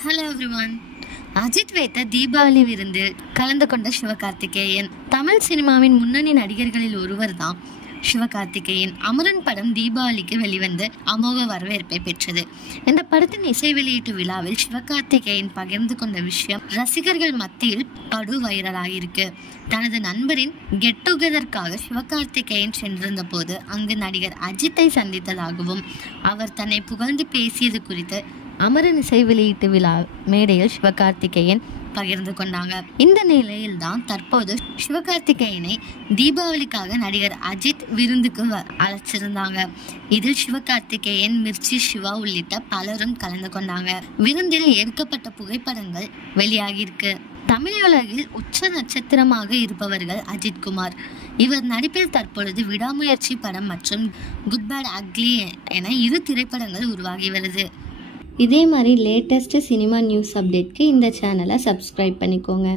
Hello everyone. Ajith வைத்த தீபாவளி விருந்தில் கலந்து கொண்ட சிவகார்த்திகேயன். தமிழ் சினிமாவின் முன்னணி நடிகர்களில் ஒருவர் தான் சிவகார்த்திகேயன். அமரன் படம் தீபாவளிக்கு வெளிவந்து அமோக வரவேற்பை பெற்றது. இந்த படத்தின் இசை வெளியீட்டு விழாவில் சிவகார்த்திகேயன் பகிர்ந்து கொண்ட விஷயம் ரசிகர்கள் மத்தியில் படு வைரலாகியிருக்கு. தனது நண்பரின் கெட் டுகெதற்காக சிவகார்த்திகேயன் சென்றிருந்த போது அங்கு நடிகர் அஜித்தை சந்தித்ததாகவும் அவர் தன்னை புகழ்ந்து பேசியது குறித்து அமரன் இசை வெளியீட்டு விழா மேடையில் சிவகார்த்திகேயன் பகிர்ந்து கொண்டாங்க. இந்த நிலையில் தான் தற்போது சிவகார்த்திகேயனை தீபாவளிக்காக நடிகர் அஜித் விருந்துக்கு அழைச்சிருந்தாங்க. இதில் சிவகார்த்திகேயன், மிர்ச்சி சிவா உள்ளிட்ட பலரும் கலந்து கொண்டாங்க. விருந்தில் எடுக்கப்பட்ட புகைப்படங்கள் வெளியாகியிருக்கு. தமிழகத்தில் உச்ச நட்சத்திரமாக இருப்பவர்கள் அஜித் குமார். இவர் நடிப்பில் தற்பொழுது விடாமுயற்சி படம் மற்றும் குட் பேட் அக்லி என 2 திரைப்படங்கள் உருவாகி வருது. இதே மாதிரி லேட்டஸ்ட் சினிமா நியூஸ் அப்டேட்க்கு இந்த சேனலை சப்ஸ்கிரைப் பண்ணிக்கோங்க.